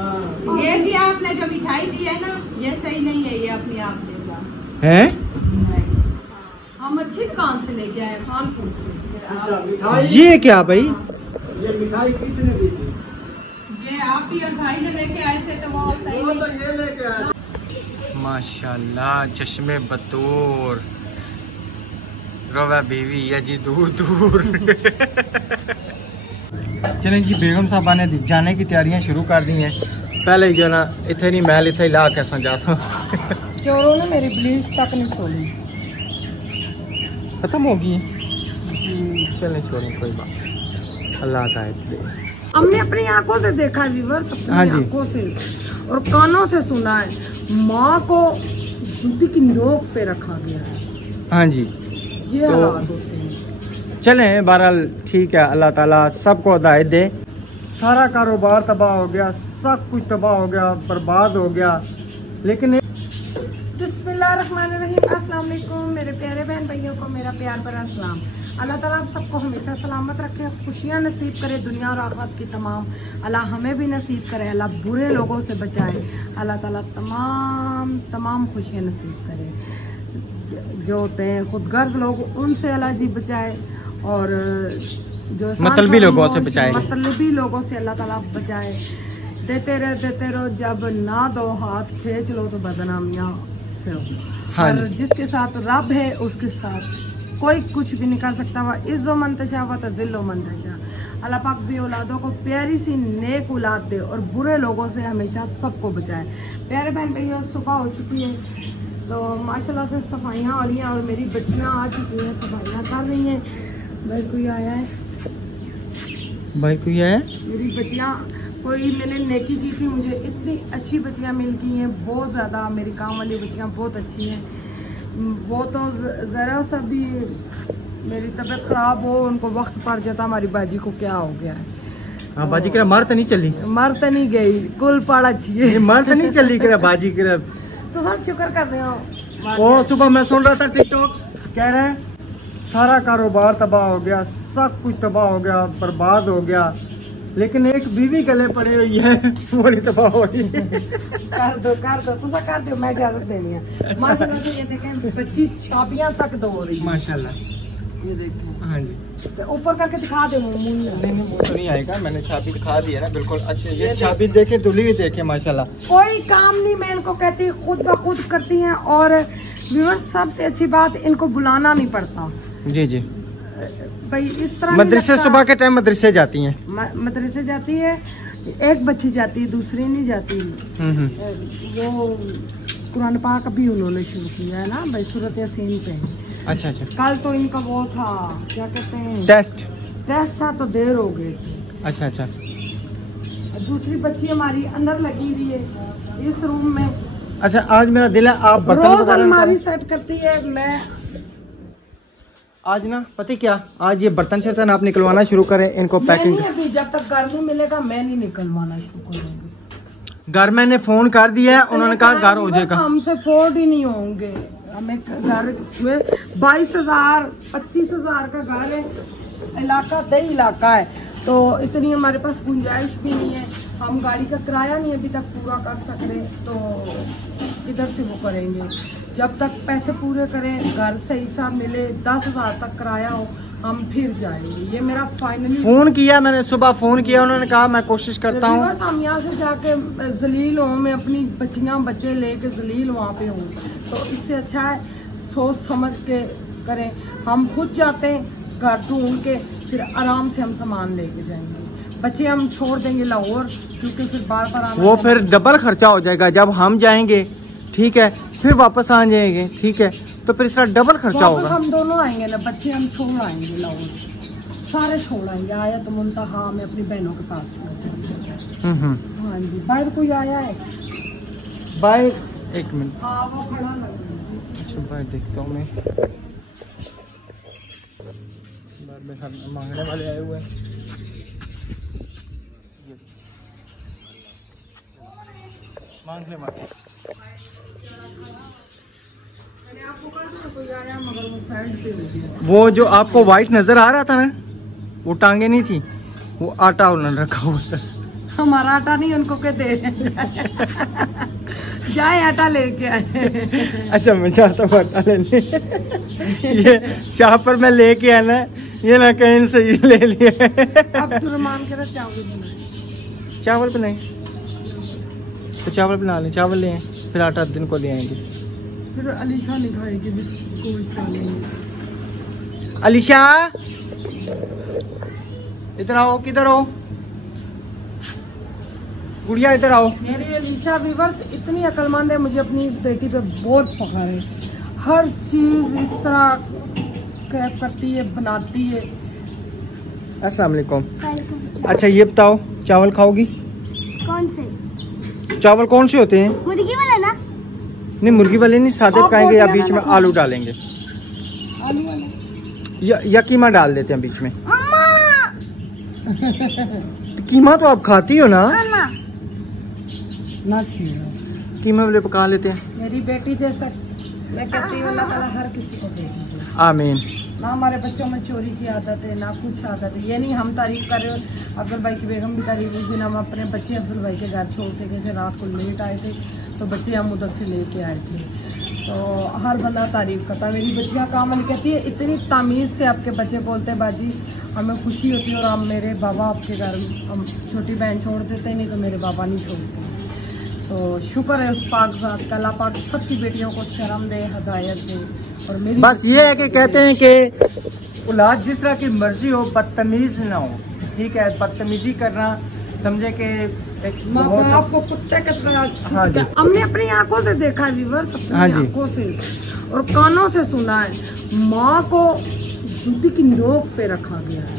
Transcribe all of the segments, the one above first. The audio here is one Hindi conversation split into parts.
ये जी आपने जो मिठाई दी है ना, ये सही नहीं है, ये अपने आप देगा है। हम अच्छी दुकान से लेके आए कानपुर से। मिठाई ये क्या भाई? ये मिठाई किसने दी थी? ये आप ही और भाई ने लेके आए थे, तो वो सही वो नहीं। तो ये लेके आया। माशाल्लाह चश्मे बतूर रोवा बीवी है जी दूर दूर। चलें जी, बेगम साहबा ने जाने की तैयारियां शुरू कर दी हैं। पहले जो ना इतने नहीं महल इतने ला के जा चोरों ने मेरी ब्लीच तक नहीं खोली, खत्म होगी। चलें छोड़ें, कोई बात, अल्लाह का है। हमने अपनी आंखों से देखा है व्यूअर्स, अपनी हाँ जी। आंखों से और कानों से सुना है, माँ को जूती की नोक पे रखा गया है। हाँ जी, ये तो हालात होते हैं। चलें बहरहाल ठीक है, अल्लाह ताला सबको हिदायत दे। सारा कारोबार तबाह हो गया, सब कुछ तबाह हो गया, बर्बाद हो गया। लेकिन बिस्मिल्लाहिर्रहमानिर्रहीम, अस्सलाम वालेकुम मेरे प्यारे बहन भाइयों को मेरा प्यार भरा सलाम। अल्लाह ताला आप सबको हमेशा सलामत रखे, खुशियाँ नसीब करे दुनिया और आखिरत की तमाम। अल्लाह हमें भी नसीब करे, अल्लाह बुरे लोगों से बचाए, अल्लाह ताला तमाम खुशियाँ नसीब करे। जो होते हैं खुदगर्ज लोग उनसे अल्लाह जी बचाए, और जो मतलबी लोगों से बचाए, मतलबी लोगों से अल्लाह ताला बचाए। देते रहो, जब ना दो हाथ खींच लो तो बदनामियाँ से हो। हाँ और जिसके साथ रब है उसके साथ कोई कुछ भी नहीं कर सकता। वह इज़्ज़ो मंतशा व तज़िल्लो मंतशा। अल्लाह पाक भी औलादों को प्यारी सी नेक औलाद दे और बुरे लोगों से हमेशा सबको बचाए। प्यारे बहन भाइयों, सुबह हो चुकी है, तो माशाल्लाह से सफाइयाँ हो रही हैं और मेरी बच्चियाँ आ चुकी हैं, सफाइयाँ कर रही हैं। भाई कोई आया है, भाई कोई है, मेरी बच्चियाँ, कोई मैंने नेकी की थी, मुझे इतनी अच्छी बच्चियाँ मिल गई हैं, बहुत ज़्यादा। मेरी गाँव वाली बच्चियाँ बहुत अच्छी हैं। वो तो ज़रा सा भी मेरी तबीयत ख़राब हो, उनको वक्त पड़ जाता हमारी बाजी को क्या हो गया है। हाँ बाजी करा मर तो नहीं चली, मर तो नहीं गई, कुल पड़ अच्छी है, मर तो नहीं चली करा बाजी करा। तो सब शुक्र कर रहे हो। ओ सुबह मैं सुन रहा था टिकटॉक कह रहे हैं सारा कारोबार तबाह हो गया, सब कुछ तबाह हो गया, बर्बाद हो गया, लेकिन एक बीवी गले पड़ी हुई है वो नहीं तबाह हो रही। कर दो तुसा कर दो, मैं इजाजत देनी है। माशाल्लाह से ये देखें, बच्ची छापियां तक दो रही है। माशाल्लाह, ये देखें। हाँ जी, तो ऊपर करके दिखा दो मुंह। नहीं वो तो नहीं आएगा, मैंने छापी दिखा दी है ना बिल्कुल अच्छे। ये छापी देखे, धुली हुई देखे, माशाल्लाह। कोई काम नहीं मैं इनको कहती, खुद ब खुद करती हैं। और व्यूअर्स, सबसे अच्छी बात, इनको बुलाना नहीं पड़ता। जी जी, भाई इस तरह मदरसे सुबह के टाइम मदरसे जाती हैं, मदरसे जाती है, एक बच्ची जाती है, दूसरी नहीं जाती। वो कुरान पाक भी उन्होंने शुरू किया है ना भाई, सूरत यासीन पे। अच्छा अच्छा, कल तो इनका वो था, क्या कहते हैं, टेस्ट था, तो देर हो गई थी। अच्छा अच्छा, दूसरी बच्ची हमारी अंदर लगी हुई है इस रूम में। अच्छा, आज मेरा दिल है आप रोज अलमारी सेट करती है। मैं आज ना पता क्या, आज ये बर्तन शर्तन आप निकलवाना शुरू करें, इनको पैकिंग। अभी जब तक घर नहीं मिलेगा मैं नहीं निकलवाना शुरू करूंगी। घर मैंने फोन कर दिया है, उन्होंने कहा घर हो जाएगा। हमसे फोर्ड ही नहीं होंगे, हमें घर में 22,000 25,000 का घर है, इलाका दही इलाका है, तो इतनी हमारे पास गुंजाइश भी नहीं है। हम गाड़ी का किराया नहीं अभी तक पूरा कर सक रहे, तो किधर से वो करेंगे। जब तक पैसे पूरे करें, घर सही सा मिले, 10,000 तक किराया हो, हम फिर जाएंगे। ये मेरा फाइनली फोन किया मैंने, सुबह फोन किया, उन्होंने कहा मैं कोशिश करता हूँ। हम यहाँ से जाके जलील हूँ, मैं अपनी बच्चियाँ बच्चे लेके जलील वहाँ पे हूँ, तो इससे अच्छा है सोच समझ के करें। हम खुद जाते हैं घर ढूंढ के, फिर आराम से हम सामान लेके जाएंगे। बच्चे हम छोड़ देंगे लाहौर, क्योंकि फिर बार आना, वो फिर डबल खर्चा हो जाएगा। जब हम जाएंगे ठीक है, फिर वापस आ जाएंगे ठीक है, तो फिर इसका डबल खर्चा होगा। हम दोनों आएंगे ना, बच्चे हम छोड़ आएंगे लाहौर, सारे छोड़ आएंगे। आया तो मुंतहा मैं अपनी बहनों के पास छोड़। हाँ जी, बाहर कोई आया है? बाय, एक मिनट। हाँ वो खड़ा लग। अच्छा बाय, देखता हूँ मैं। मांगने वाले आए हुए हैं। मांगने वाले वो जो आपको व्हाइट नजर आ रहा था ना, वो टांगे नहीं थी, वो आटा उन्होंने रखा हुआ था। हमारा आटा नहीं, उनको कहते जाए आटा लेके आए। अच्छा मैं चाहता हूँ आटा लेने। ये शाह पर मैं लेके आना, ये ना कहीं से ही ले लिया। अब तुरमान के साथ चावल बनाए। चावल बनाए तो चावल बना लें, चावल ले आए, फिर आटा दिन को ले आएंगे। फिर अलीशा नहीं खाएगी, गोश्त डालेंगे। अलीशा इधर आओ, किधर हो गुड़िया, इधर आओ। मेरी अलीशा व्यूअर्स इतनी अक्लमंद है, मुझे अपनी इस बेटी पे बहुत फख्र है। हर चीज इस तरह कैप करती है, बनाती है। अस्सलाम वालेकुम। अच्छा ये बताओ, चावल खाओगी? कौन से चावल कौन से होते हैं? मुर्गी वाला ना? नहीं मुर्गी वाले नहीं, सादे पकाएंगे या बीच में आलू डालेंगे? आलू वाला या कीमा डाल देते हैं बीच में? अम्मा तो कीमा तो आप खाती हो ना? अम्मा ना छीनो। कीमा वाले पका लेते हैं। मेरी बेटी जैसा मैं कहती हूँ, अल्लाह ताला हर किसी को बेटी दे। आमीन। ना हमारे बच्चों में चोरी की आदत है, ना कुछ आदत है। ये नहीं हम तारीफ कर रहे हो, अफजल भाई की बेगम भी तारीफ। उस दिन हम अपने बच्चे अफजल भाई के घर छोड़ के गए थे, रात को लेट आए थे, तो बच्चे हम उधर से लेके आए थे। तो हर बंदा तारीफ करता है। मेरी बच्चियाँ काम नहीं कहती है, इतनी तमीज़ से आपके बच्चे बोलते हैं बाजी, हमें खुशी होती है। और हम मेरे बाबा आपके घर, हम छोटी बहन छोड़ देते नहीं तो मेरे बाबा नहीं छोड़ते। तो शुक्र है उस पाक ज़ात का, अल्लाह पाक सबकी बेटियों को शर्म दे, हिदायत दे। और मेरी बस ये है कि कहते हैं कि औलाद जिस तरह की मर्जी हो, बदतमीज ना हो। ठीक है, बदतमीजी करना समझे कि एक माँ बाप को कुत्ते की तरह। हाँ जी। हमने अपनी आंखों से देखा है व्यूअर्स, हाँ अपनी जी। आंखों से और कानों से सुना है, माँ को जूती की नोक पे रखा गया है।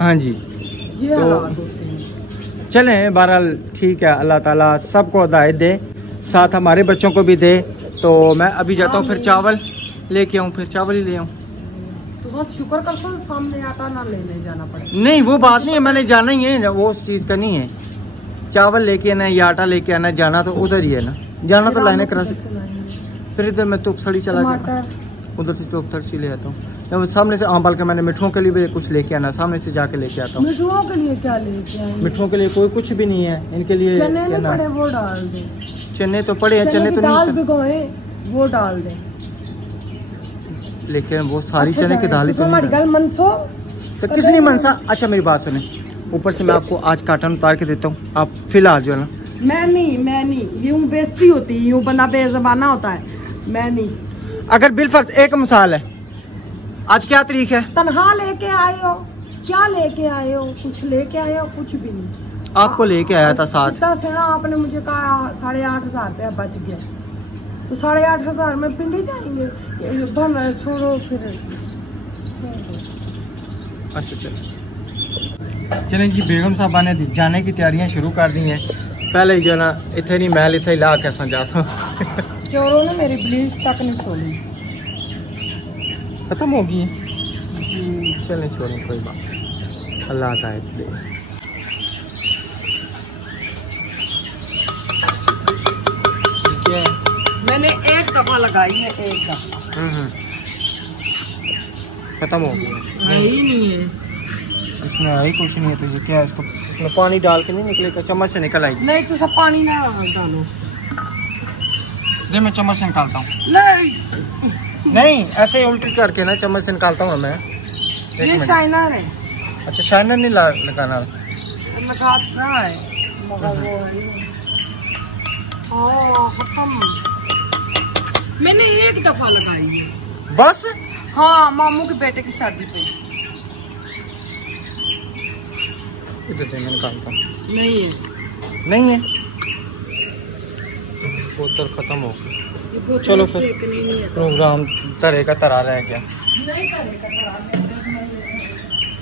हाँ जी। ये तो हालात होते हैं। चलें बहरहाल ठीक है, अल्लाह ताला सबको हिदायत दे, साथ हमारे बच्चों को भी दे। तो मैं अभी जाता हूँ, फिर चावल लेके आऊँ, फिर चावल ही ले आऊँ। तो बहुत शुक्र कर सो सामने आटा ना लेने जाना पड़े। नहीं वो बात नहीं है, मैंने जाना ही है, वो उस चीज़ का नहीं है। चावल लेके आना या आटा लेके आना, जाना तो उधर ही है ना, जाना तो लाइने करा सकते। फिर इधर मैं तुप सड़ी चला जाता, उधर से तुप सड़ी ले आता हूँ। सामने से आम के मैंने मिठुओं के लिए भी कुछ लेके आना, सामने से जाके लेके आता हूँ। मिठुओं के लिए क्या लेके आएंगे? मिठुओं के लिए कोई कुछ भी नहीं है, इनके लिए चने क्या नहीं ना, पड़े वो डाल दे। चने तो पड़े हैं, चने तो दाल नहीं, भिगोए वो डाल दे। लेकिन वो सारी अच्छा चने की दाल ही तो हमारी नहीं। गल मनसो तो किस नहीं मनसा। अच्छा मेरी बात सुने, ऊपर से मैं आपको आज काटन उतार के देता हूँ, आप फिलहाल जो है ना। मैं नहीं, यूं बेइज्जती होती है, यूं बंदा बेज़बाना होता है। मैं नहीं। अगर बिलफर्ज एक मिसाल है, आज क्या तारीख है? तनहा लेके आए हो, क्या लेके आए हो? कुछ लेके आए हो? कुछ भी नहीं। आपको लेके आया था साथ। इतना सेना आपने मुझे कहा 8,500 रुपया बच गया, तो 8,500 में पिंडी जाएंगे। बन छोड़ो फिर। अच्छा चलो चलें जी, बेगम साहबा ने जाने की तैयारियां शुरू कर दी हैं। पहले जो है ना इतने नहीं महल इतने ला के जा चोरों ने मेरी ब्लीच तक नहीं खोली, खत्म हो गई है। चलें छोड़ें, कोई बात, अल्लाह का है। मैंने एक दफा लगाई है, एक दफा। खत्म हो गई है ही नहीं है इसमें, आई कुछ नहीं है। तो ये क्या है, इसको इसमें पानी डाल के नहीं निकलेगा, चम्मच से निकल आएगी। नहीं तो सब पानी ना डालो। दे मैं चम्मच से निकालता हूँ। नहीं नहीं ऐसे ही उल्टी करके ना चम्मच से निकालता हूँ मैं। ये शाइनर है, अच्छा शाइनर नहीं लगाना, लगाना है मगर वो है। खत्म। मैंने एक दफा लगाई है बस। हाँ, मामू के बेटे की शादी पे। इधर से मैं निकालता हूँ। नहीं है, नहीं है, बोतल खत्म हो गई। ये बोतल चलो फिर फेंकनी नहीं है। प्रोग्राम तरह का तरा रह गया। नहीं करेगा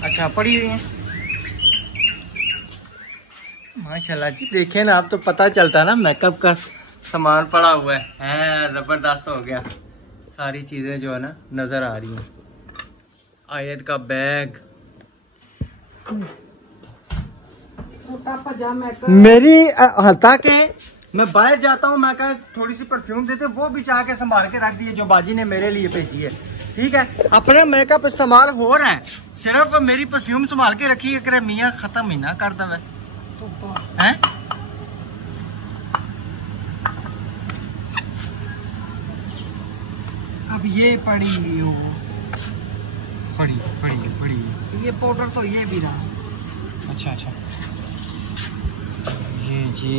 अच्छा पड़ी हुई है, माशाल्लाह जी। देखे ना आप तो पता चलता है ना, मेकअप का सामान पड़ा हुआ है, जबरदस्त हो गया। सारी चीजें जो है ना नजर आ रही हैं। आयत का बैग, मेरी हता के मैं बाहर जाता हूँ, मैं कहा थोड़ी सी परफ्यूम देते, वो भी चाह के संभाल के रख दी है, जो बाजी ने मेरे लिए भेजी है। ठीक है, अपने मेकअप इस्तेमाल हो रहा है, सिर्फ मेरी परफ्यूम संभाल के रखी है, मियाँ खत्म ही ना कर दे। हैं? अब ये पड़ी हुई हो, पड़ी ये पाउडर तो ये भी रहा। अच्छा ये जी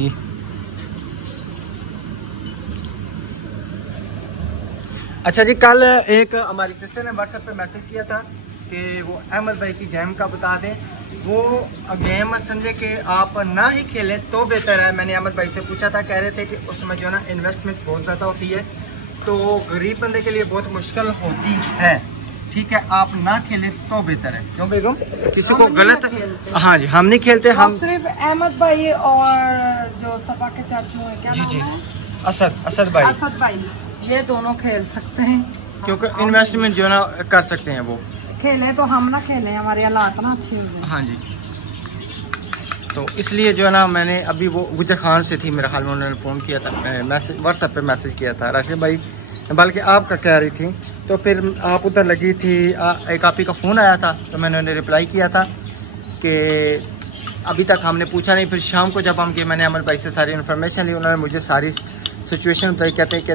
अच्छा जी। कल एक हमारी सिस्टर ने व्हाट्सएप पे मैसेज किया था कि वो अहमद भाई की गेम का बता दें। वो गेम समझे कि आप ना ही खेलें तो बेहतर है। मैंने अहमद भाई से पूछा था, कह रहे थे कि उसमें जो ना इन्वेस्टमेंट बहुत ज़्यादा होती है, तो गरीब बंदे के लिए बहुत मुश्किल होती है। ठीक है, आप ना खेलें तो बेहतर है। क्यों बेगम? किसी को गलत? हाँ जी, हम नहीं खेलते। हम सिर्फ अहमद भाई और जो सपा के चाचू हैं, क्या नाम है? असद भाई, ये दोनों खेल सकते हैं, क्योंकि इन्वेस्टमेंट जो ना कर सकते हैं वो। खेले तो हम ना खेले, हमारे हालात ना अच्छे हो जाए। हाँ जी, तो इसलिए जो है ना मैंने अभी वो गुजर खान से थी मेरे ख्याल में, उन्होंने फ़ोन किया था, मैसेज व्हाट्सएप पे मैसेज किया था राशिद भाई, बल्कि आपका कह रही थी। तो फिर आप उधर लगी थी, एक आप ही का फ़ोन आया था, तो मैंने उन्हें रिप्लाई किया था कि अभी तक हमने पूछा नहीं। फिर शाम को जब हम गए, मैंने अमर भाई से सारी इन्फॉर्मेशन ली, उन्होंने मुझे सारी सिचुएशन बताई। कहते हैं कि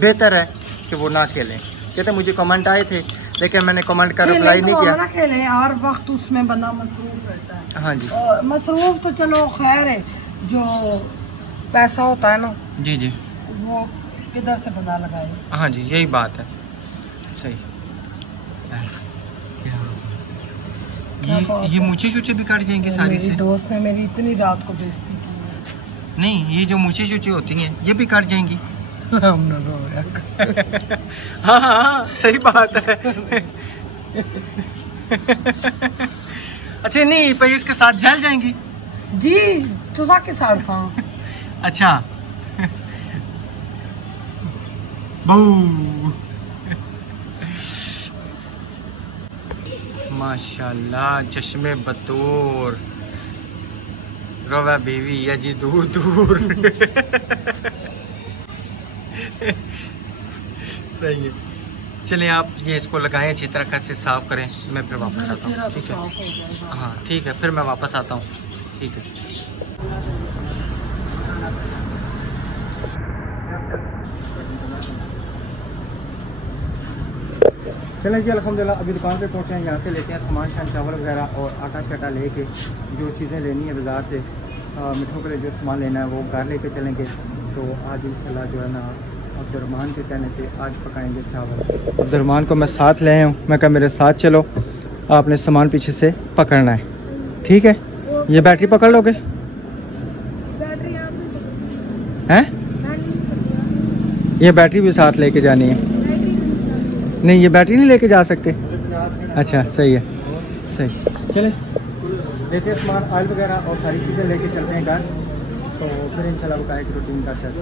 बेहतर है कि वो ना खेलें। कहते मुझे कमेंट आए थे, लेकिन मैंने कमेंट का रिप्लाई नहीं किया। खेले और वक्त उसमें बंदा मसरूफ रहता है। हाँ जी, मसरूफ तो चलो खैर है, जो पैसा होता है ना जी वो किधर से बंदा लगाए। हाँ जी, यही बात है। सही। ये मूछे शूचे भी काट जाएंगे सारी से? दोस्त ने मेरी इतनी रात को बेइज्जती की। नहीं, ये जो मूछे शूचे होती हैं ये भी काट जाएंगी। हाँ, सही बात है। अच्छा नहीं, पर इसके साथ जल जाएंगी जी, तुझा के साथ अच्छा बहू माशाल्लाह, चश्मे बतूर, रोवा बीवी या जी दूर दूर। सही है। चलिए आप ये इसको लगाएं, अच्छी तरह से साफ करें, मैं फिर वापस आता हूँ। ठीक है? हाँ ठीक है, फिर मैं वापस आता हूँ। ठीक है। चलें जी, अल्हम्दुलिल्लाह अभी दुकान पे पहुँचे हैं। यहाँ से लेते हैं सामान, चावल वगैरह और आटा शाटा लेके जो चीज़ें लेनी है बाज़ार से, मिठों के लिए जो सामान लेना है वो घर लेके चलेंगे। तो आज इंशाल्लाह जो है ना अब्दुर्रहमान के कहने से आज पकाएंगे चावल। अब्दुर्रहमान को मैं साथ ले आया हूँ, मैं कहा मेरे साथ चलो, आपने सामान पीछे से पकड़ना है। ठीक है, ये बैटरी पकड़ लोगे? हैं? ये बैटरी भी साथ लेके जानी है? नहीं, ये बैटरी नहीं लेके जा सकते। अच्छा सही है, सही। चले लेते हैं सामान, ऑयल वगैरह और सारी चीज़ें लेके चलते हैं घर। तो फिर इंशाल्लाह बताएं कि रूटीन का चल।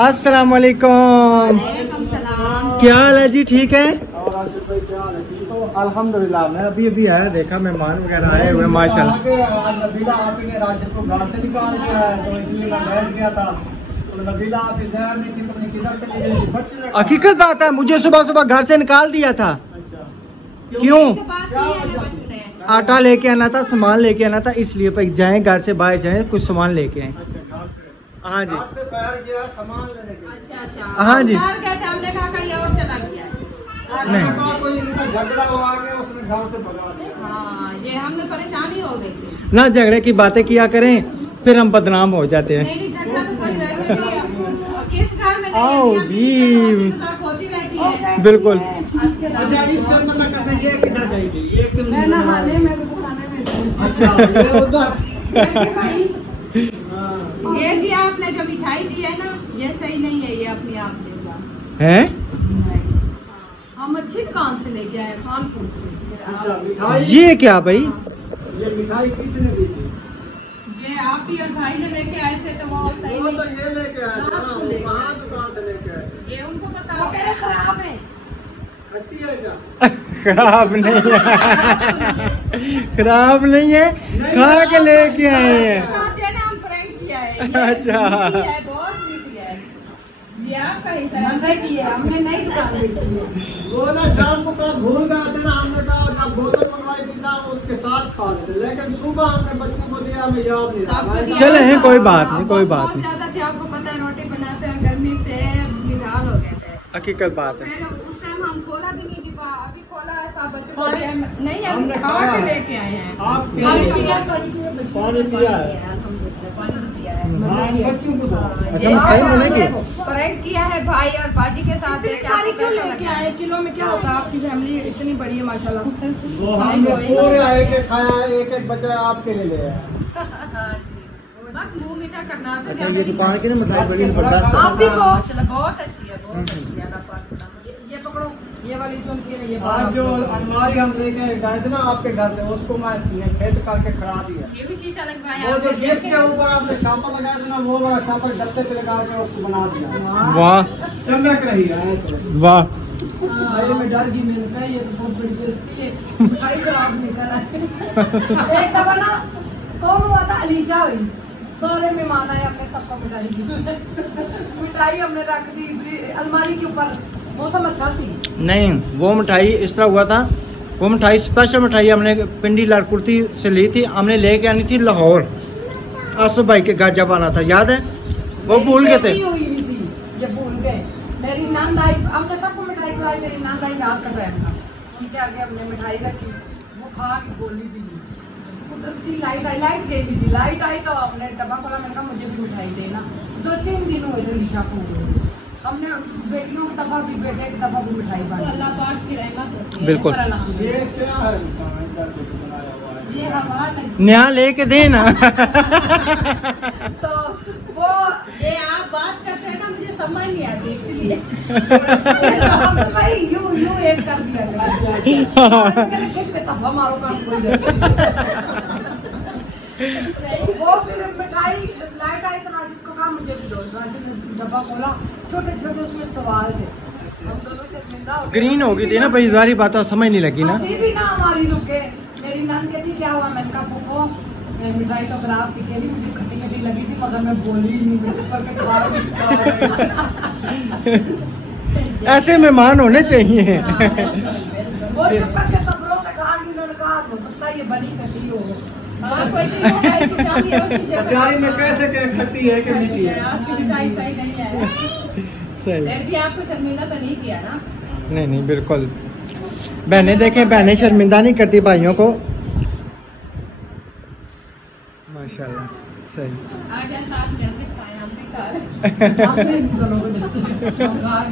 अस्सलाम वालेकुम, क्या हाल है जी? ठीक है अल्हम्दुलिल्लाह। मैं अभी आया, देखा मेहमान वगैरह आए हुए माशाल्लाह। हकीकत बात है, मुझे सुबह सुबह घर से निकाल दिया था। क्यों? आटा लेके आना था, सामान लेके आना था, इसलिए भाई जाएं घर से बाहर जाएं, कुछ सामान लेके आए। हाँ जी, हाँ जी, हमने कहा कहीं और चला गया। नहीं झगड़ा हुआ के उसने गांव से भगा दिया। हाँ, ये हमें परेशानी हो गई थी। ना झगड़े की बातें किया करें, फिर हम बदनाम हो जाते हैं। नहीं झगड़ा तो कोई रहती है, किस घर में आओ जी, होती रहती है। बिल्कुल। अच्छा, इससे पता करते ये किधर जाएगी, ये मैं नहाने में खाने में। अच्छा, ये उधर। ये जी आपने जो मिठाई दी है ना, ये सही नहीं है, ये अपने आप देगा। हैं? हम अच्छी दुकान से लेके आए, कानपुर से। अच्छा, मिठाई ये क्या भाई? ये मिठाई किसने दी थी? ये आप ही और भाई ने लेके आए थे, तो वो सही वो तो नहीं। ये लेके आया था ना, वो कहाँ दुकान से लेके आए? ये उनको पता वो कह रहे खराब है। खट्टी है क्या? खराब नहीं है, खराब नहीं है, खा के लेके आए हैं। चाचे ने हम प्रैंक किया है। अच्छा। मीठी है, बहुत मीठी है। ये आपका हिस्सा है। मजे की है, हमने नई दुकान देखी है। वो ना शाम को कब भूल गए थे ना, हमने कहा जब बोतल मंगवाई थी ना उसके साथ खा लेते, लेकिन सुबह हमने बच्चों को दिया, हमें याद नहीं सबको रहा। दिया। चले हैं, कोई बात नहीं, कोई बात बहुत नहीं। ज्यादा थे, आपको पता है रोटी बनाते हैं गर्मी से निहाल हो गए थे। हकीकत बात है। फिर उस टाइम हम खोला भी नहीं दीपा, अभी खोला है सब बच्चों को दिया है। नहीं हम हमने खा खाया के है। लेके आए हैं। आप पानी पिया पिया, है। पानी पिया, बच्चों पानी ने पिया है। अल्हम्दुलिल्लाह, पानी भी पिया है। हाँ, बच्चों को दो। अच्छा, मिठाई बोले कि? प्रैंक किया है भाई और बाजी के साथ। इतनी सारी क्यों लेके आए? किलो में क्या होता है? आपकी फैमिली इतनी बड़ी है माशाल्लाह। वो हमने पूरे एक एक खाया, एक एक बचा आपके लिए ले आया। बस मुंह मीठा करना था। अच्छा, ये दुकान की ना मिठाई बड़ी जबरदस्त है। आप भी को माशाल्लाह बहुत अच्छी है, बहुत अच्छी है। अल्लाह पाक का नाम। ये पकड़ो, ये वाली सुनती है, ये आज जो अलमारी हम लेके गए थे ना आपके घर से, उसको मैं खेत करके खड़ा दिया। ये भी शीशा लगवाया वो जो आपने, गेट देखे? के ऊपर आपने शापर लगाया था ना, वो वाला शापर गत्ते पे लगा के उसको बना दिया। वाह चमक रही है ऐसे। वाह। ये में डर की मिलता है, ये तो बहुत बड़ी बेइज्जती है। मिठाई खराब निकला है। एक दफा ना कौन हुआ था, अलीजा हुई, सारे मेहमान आए, हमने सबको मिठाई दी। मिठाई हमने रख दी अलमारी के ऊपर। मौसम अच्छा थी। नहीं, वो मिठाई इस तरह हुआ था, वो मिठाई स्पेशल मिठाई हमने पिंडी लालकुर्ती से ली थी, हमने लेके आनी थी लाहौर। आसफ भाई के घर जब आना था, याद है? वो भूल गए थे। मेरी हुई हुई थी, ये भूल गए। मेरी नंद आई, हमने सबको मिठाई खिलाई, मेरी नंद आई रात का टाइम था, उनके आगे हमने मिठाई रखी, वो खा के बोली थी। कुदरती लाइट आई, लाइट गई हुई थी, लाइट आई तो हमने डब्बा खोला, मैंने कहा मुझे भी मिठाई देना। 2-3 दिन हुए थे लीशा को, हमने बेटियों की दफा भी, बेटे की दफा भी मिठाई तो बांटी। अल्लाह पाक की रहमत होती है। बिल्कुल। ऊपर अल्हम्दुलिल्लाह। ये क्या है इधर कुछ बनाया हुआ है? ये हवा लगी। नया लेके देना। तो वो ये आप बात करते हैं ना, मुझे समझ नहीं आती इसलिए। हम तो भाई यूं एक कर दिया तफा मारो का कोई वो फिर मिठाई लाइट आई तो राशिद को कहा मुझे भी दो। राशिद ने डब्बा खोला, छोटे छोटे उसमें सवाल थे, हम दोनों शर्मिंदा हो गए। ग्रीन हो गई थी ना भाई, सारी बातें समझ नहीं लगी ना। हंसी भी ना हमारी रुके। मेरी नंद कहती क्या हुआ, मैंने कहा पोपो मिठाई तो खराब थी, कह रही मुझे खट्टी खट्टी लगी थी मगर मैं बोली ही नहीं, मेरे ऊपर के खा भी ऐसे मेहमान होने चाहिए। वो चुप करके सब्रों से कहा कि उन्होंने कहा हो सकता है ये बनी खट्टी हो। हाँ, कोई चीज़ हो गई, ऐसी जानी है, उसी जगह। अचारी में कैसे क्या खट्टी है कि मीठी है? आपकी मिठाई सही नहीं है। सही। फिर भी आपको शर्मिंदा तो नहीं किया ना? नहीं नहीं, बिल्कुल। बहनें देखें, बहनें शर्मिंदा नहीं करती भाइयों को। माशाल्लाह, सही। आज हम साथ मिलकर खाएं, हम भी खा रहे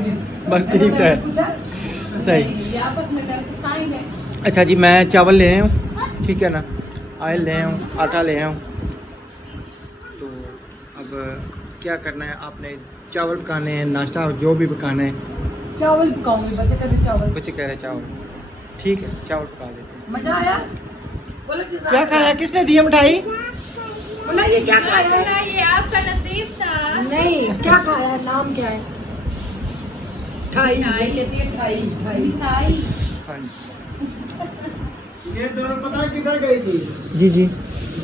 हैं। बस ठीक है, सही। ये आपस में मिलकर खाएंगे। अच्छा जी, मैं चावल ले आया हूँ, ठीक है ना, ऑयल ले आया हूँ, आटा ले आया हूँ। तो अब क्या करना है, आपने चावल पकाने हैं, नाश्ता जो भी पकाना है। चावल पकाऊंगी, बच्चे कहते चावल। बच्चे कह रहे चावल, ठीक है, चावल पका देते हैं। मजा आया? बोलो क्या खाया, किसने दी मिठाई? बोला ये क्या खाया है? माशाल्लाह, ये आपका नसीब था। नहीं, क्या खाया है, नाम क्या है? ठाई ठाई। कहती है ठाई, ठाई। मिठाई। हाँ जी। ये दोनों पता है किधर गई थी? जी जी,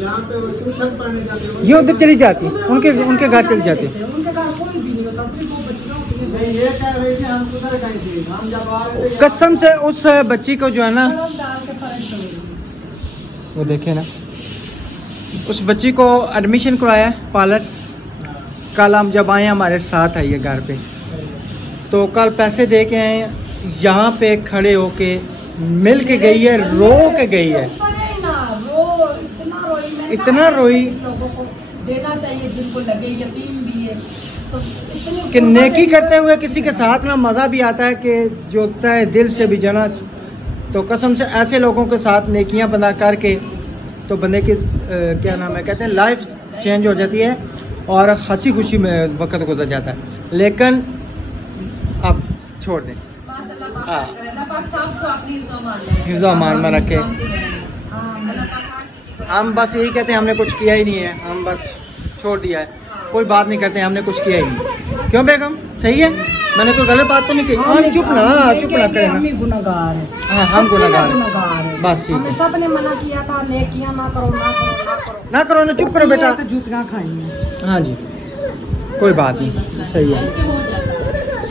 जहाँ पे वो ट्यूशन पढ़ने जाते हैं। ये उधर चली जाती, उनके घर चली जाती। उनके घर कोई भी नहीं होता, सिर्फ वो बच्चियों के लिए। नहीं, ये कह रही थी हम किधर गई थी, हम जब आ रहे थे कसम से उस बच्ची को जो है ना, गरम दाल के फर्क करेगी। वो देखे ना, उस बच्ची को एडमिशन करवाया है पार्लर। कल हम जब आए, हमारे साथ आई है घर पे, तो कल पैसे दे के आए, यहाँ पे खड़े होके मिल के गई है, रो के गई है। इतना रोई। लोगों को देना चाहिए जिनको लगे, यतीम भी है तो इतनी कि नेकी करते हुए किसी के साथ ना मज़ा भी आता है, कि जो तय दिल से भी जना। तो कसम से ऐसे लोगों के साथ नेकियां बना करके तो बंदे की क्या नाम है, कहते हैं लाइफ चेंज हो जाती है और हंसी खुशी में वक्त गुजर जाता है। लेकिन अब छोड़ दें, हाँ, हिफ्ज़ अमान में रखे। हम बस यही कहते हैं, हमने कुछ किया ही नहीं है, हम बस छोड़ दिया है, कोई बात नहीं करते, हमने कुछ किया ही नहीं। क्यों बेगम, सही है? मैंने कोई गलत बात तो नहीं की? हाँ, चुप ना करे हम ही ना। गुनहगार हैं। हाँ, हम गुनहगार हैं। गुनहगार हैं। बस ठीक हमें है, सब ने मना किया था, नेकियां ना करो, ना करो, ना करो। ना करो ना, चुप करो बेटा। तो जूतियां खाई हैं। हाँ जी, कोई बात नहीं, सही है।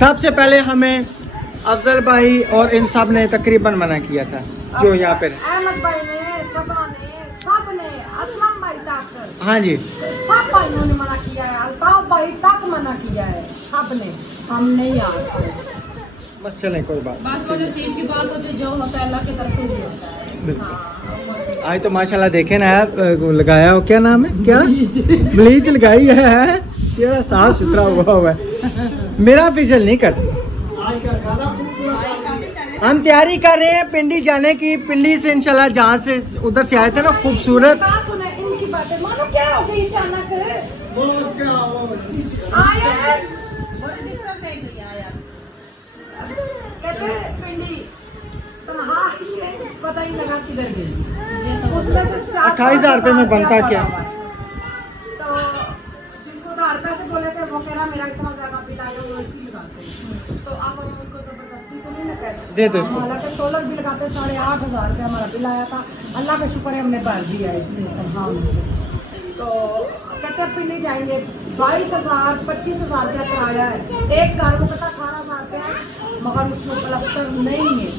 सबसे पहले हमें अफजल भाई और इन सब ने तकरीबन मना किया था जो यहाँ पे। अहमद भाई ने, सबा ने, सब ने, असलम भाई तक, हाँ जी, सब भाइयों ने मना किया है, अल्ताफ भाई तक मना किया है, सब ने, हम नहीं आ रहे। बस चलें, कोई बात बात को नसीब की बात होती है, जो होता है अल्लाह की तरफ से ही होता है। बिल्कुल। आज तो माशाल्लाह देखे ना आप लगाया हो, क्या नाम है, क्या ब्लीच लगाई है, चेहरा साफ सुथरा हुआ है। मेरा फेशियल नहीं करती। हम तैयारी कर रहे हैं पिंडी जाने की। पिंडी से इंशाल्लाह जहाँ से उधर से आए थे ना, खूबसूरत। बात सुने, इनकी बातें मानो क्या हो गई अचानक आए कहते पिंडी तनहा ही है, पता ही लगा किधर गई। उसमें से 28,000 रुपये में बनता क्या? तो जिसको 1000 रुपये से बोले थे वो कह रहा मेरा इतना ज्यादा बिल आया, वो इसी लगाते। तो आप हम उनको जबरदस्ती तो नहीं ना कहते, दे दो इसको। हालांकि सोलर बिल लगाते 8,500 रुपये हमारा बिल आया था। अल्लाह का शुक्र है हमने भर दिया है इसलिए तनहा में। तो कहते पिंडी जाएंगे, 22,000 25,000 रुपया किराया है। एक घर में पता 18,000 रुपया है, मगर उसमें प्लस्तर नहीं है।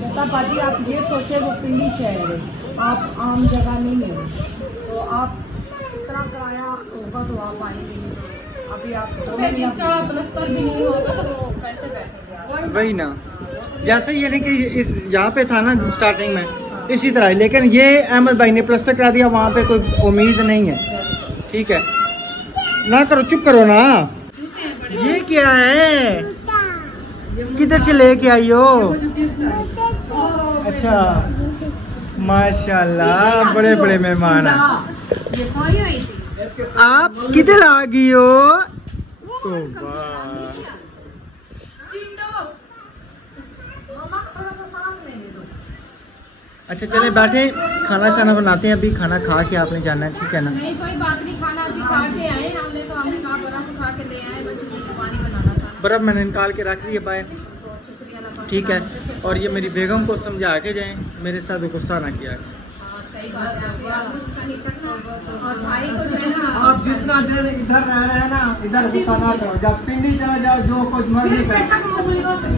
कहता बाजी आप ये सोचे वो पिंडी शहर है, आप आम जगह नहीं है, तो आप इतना किराया होगा तो आप आएंगे नहीं। अभी आप जिसका प्लस्तर भी नहीं होगा तो वो कैसे बैठेगा? वही ना, जैसे ये नहीं कि इस यहाँ पे था ना स्टार्टिंग में, इसी तरह। लेकिन ये अहमद भाई ने प्लस्तर करा दिया, वहाँ पे कोई उम्मीद नहीं है। ठीक है ना, करो, चुप करो ना। ये क्या है, किधर से लेके आई हो? अच्छा, माशाल्लाह, बड़े बड़े मेहमान हैं। ये सोई हुई थी। आप किधर आ गई हो? तो अच्छा चले बैठे, खाना शाना बनाते हैं। अभी खाना खा के आपने जाना है, ठीक है ना? नहीं कोई बात नहीं, खाना अभी खा के आए हमने, तो हमने कहा बर्फ उठा के ले आए, बच्चों के लिए पानी बनाना था। बर्फ मैंने निकाल के रख दी है बाहर, ठीक है। और ये मेरी बेगम को समझा के जाएं, मेरे साथ गुस्सा ना किया। सही बात है, और भाई को जो है ना, आप जितना देर इधर रह रहे हैं ना, इधर गुस्सा ना करो। जब पिंडी चला जाओ, जो कुछ मर्जी करो।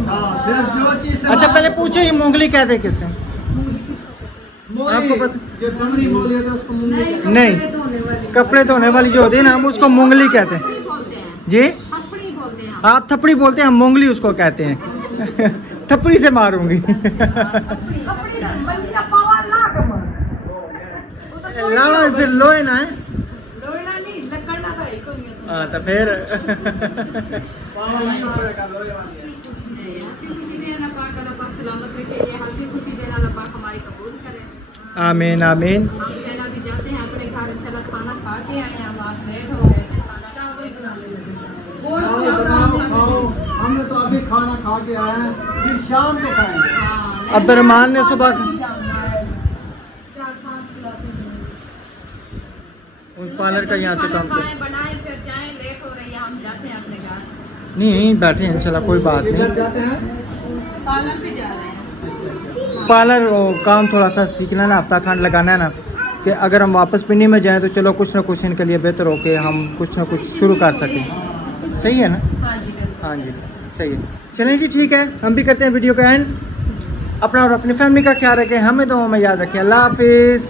हाँ, फिर जो चीज। अच्छा पहले पूछो, ये मूंगली कहते किसे? आपको पता? जो डमरी बोली है उसको मूंगली नहीं, कपड़े धोने वाली जो होती है ना, हम उसको मूंगली कहते हैं जी। थप्पड़ी बोलते हैं। आप थप्पड़ी बोलते हैं, हम मूंगली उसको कहते हैं। थप्पड़ी से मारूंगी। लावा फिर लोहे ना है। हाँ तो फिर आमीन आमीन। हम चला भी जाते हैं अपने घर, चला खाना खा के आए हैं, हम आप लेट हो गए थे, खाना हमने तो अभी खाना खा के आए हैं, फिर शाम को खाएंगे। अब्दुर्रहमान ने सुबह पार्लर का यहाँ से काम से बनाए, फिर जाए, लेट हो रही है, हम जाते हैं अपने घर। नहीं बैठे हैं इंशाल्लाह, कोई बात इधर नहीं। जाते हैं, पार्लर पे जा रहे हैं। पार्लर वो काम थोड़ा सा सीखना ना, हफ्ता खंड लगाना है ना, कि अगर हम वापस पिंडी में जाएं तो चलो कुछ ना कुछ इनके लिए बेहतर हो के हम कुछ ना कुछ शुरू कर सकें। सही है ना? हाँ जी बिल्कुल। हाँ जी सही है। चलें जी ठीक है, हम भी करते हैं वीडियो का एंड। अपना और अपनी फैमिली का ख्याल रखें, हमें तो हमें याद रखें। अल्लाह हाफिज़।